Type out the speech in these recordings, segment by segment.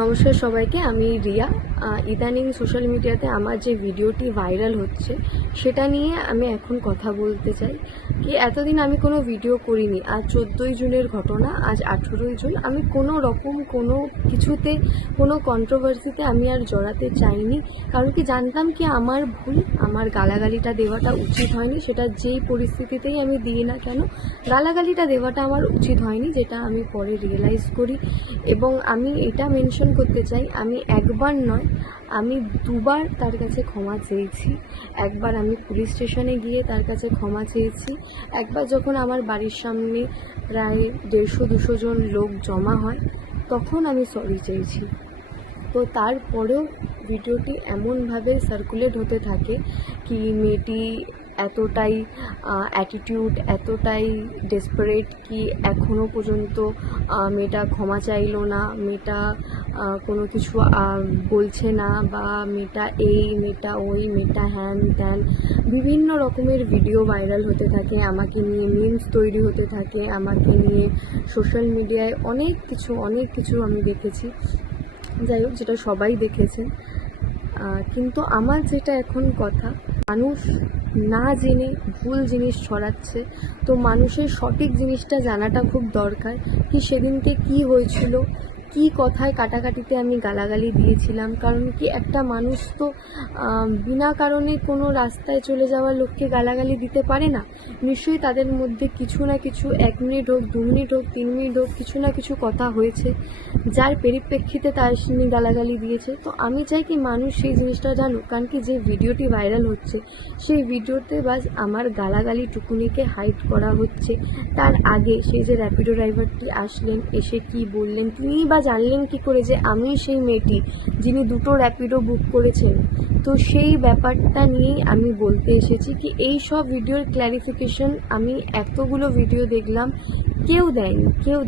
নমস্কার সবাইকে, আমি রিয়া। ইদানিং সোশ্যাল মিডিয়াতে আমার যে ভিডিওটি ভাইরাল হচ্ছে সেটা নিয়ে আমি এখন কথা বলতে চাই। কি এতদিন আমি কোনো ভিডিও করিনি। আজ 14ই জুনের ঘটনা, আজ 18ই জুন। আমি কোনো রকম কোনো কিছুতে, কোনো কন্ট্রোভার্সিতে আমি আর জড়াতে চাইনি, কারণ কি জানতাম কি আমার ভুল, আমার গালাগালিটা দেওয়াটা উচিত হয়নি। সেটা যেই পরিস্থিতিতেই আমি দিই না কেন, গালাগালিটা দেওয়াটা আমার উচিত হয়নি, যেটা আমি পরে রিয়েলাইজ করি। এবং আমি এটা মেনশন করতে চাই, আমি একবার নয়, আমি দুবার তার কাছে ক্ষমা চেয়েছি। একবার আমি পুলিশ স্টেশনে গিয়ে তার কাছে ক্ষমা চেয়েছি। একবার যখন আমার বাড়ির সামনে প্রায় 150-200 জন লোক জমা হয়, তখন আমি সরি চেয়েছি। তো তারপরেও ভিডিওটি এমনভাবে সার্কুলেট হতে থাকে কি মেয়েটি এতটাই অ্যাটিটিউড, এতটাই ডেসপারেট কি এখনও পর্যন্ত মেয়েটা ক্ষমা চাইলো না, মেয়েটা কোনো কিছু বলছে না, বা মেয়েটা এই, মেয়েটা ওই, মেয়েটা হ্যান ত্যান, বিভিন্ন রকমের ভিডিও ভাইরাল হতে থাকে, আমাকে নিয়ে মিমস তৈরি হতে থাকে, আমাকে নিয়ে সোশ্যাল মিডিয়ায় অনেক কিছু আমি দেখেছি। যাই হোক, যেটা সবাই দেখেছেন। কিন্তু আমার যেটা এখন কথা, মানুষ না জেনে ভুল জিনিস ছড়াচ্ছে, তো মানুষের সঠিক জিনিসটা জানাটা খুব দরকার। কি সেদিনকে কি হয়েছিল, কি কথায় কাটাকাটিতে আমি গালাগালি দিয়েছিলাম। কারণ কি একটা মানুষ তো বিনা কারণে কোনো রাস্তায় চলে যাওয়া লোককে গালাগালি দিতে পারে না। নিশ্চয়ই তাদের মধ্যে কিছু না কিছু, 1 মিনিট হোক, 2 মিনিট হোক, 3 মিনিট হোক, কিছু না কিছু কথা হয়েছে যার পরিপ্রেক্ষিতে তার সঙ্গে গালাগালি দিয়েছে। তো আমি চাই কি মানুষ সেই জিনিসটা জানুক। কারণ কি যে ভিডিওটি ভাইরাল হচ্ছে সেই ভিডিওতে বাস আমার গালাগালি টুকুনিকে হাইড করা হচ্ছে। তার আগে সেই যে র্যাপিডো ড্রাইভারটি আসলেন, এসে কি বললেন, তিনিই বা জানলেন কি করে যে আমি সেই মেয়েটি যিনি 2টো র্যাপিডো বুক করেছেন। তো সেই ব্যাপারটা নিয়েই আমি বলতে এসেছি কি এই সব ভিডিওর ক্ল্যারিফিকেশন আমি এতগুলো ভিডিও দেখলাম, কেউ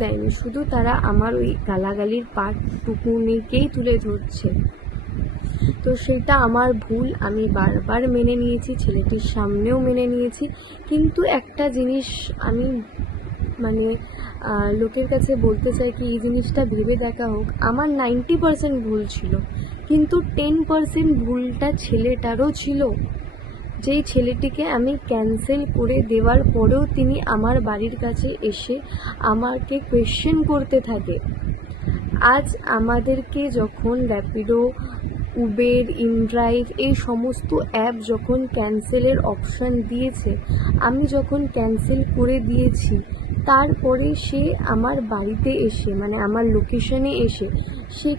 দেয়নি। শুধু তারা আমার ওই গালাগালির পার্টটুকুনিকেই তুলে ধরছে। তো সেটা আমার ভুল, আমি বারবার মেনে নিয়েছি, ছেলেটির সামনেও মেনে নিয়েছি। কিন্তু একটা জিনিস আমি লোকের কাছে বলতে চাই কি এই জিনিসটা ভেবে দেখা হোক, আমার 90% ভুল ছিল, কিন্তু 10% ভুলটা ছেলেটারও ছিল। যেই ছেলেটিকে আমি ক্যান্সেল করে দেওয়ার পরেও তিনি আমার বাড়ির কাছে এসে আমাকে কোয়েশ্চেন করতে থাকে। আজ আমাদেরকে যখন র্যাপিডো, উবের, ইনড্রাইভ এই সমস্ত অ্যাপ যখন ক্যান্সেলের অপশান দিয়েছে, আমি যখন ক্যান্সেল করে দিয়েছি, তারপরে সে আমার বাড়িতে এসে আমার লোকেশনে এসে সে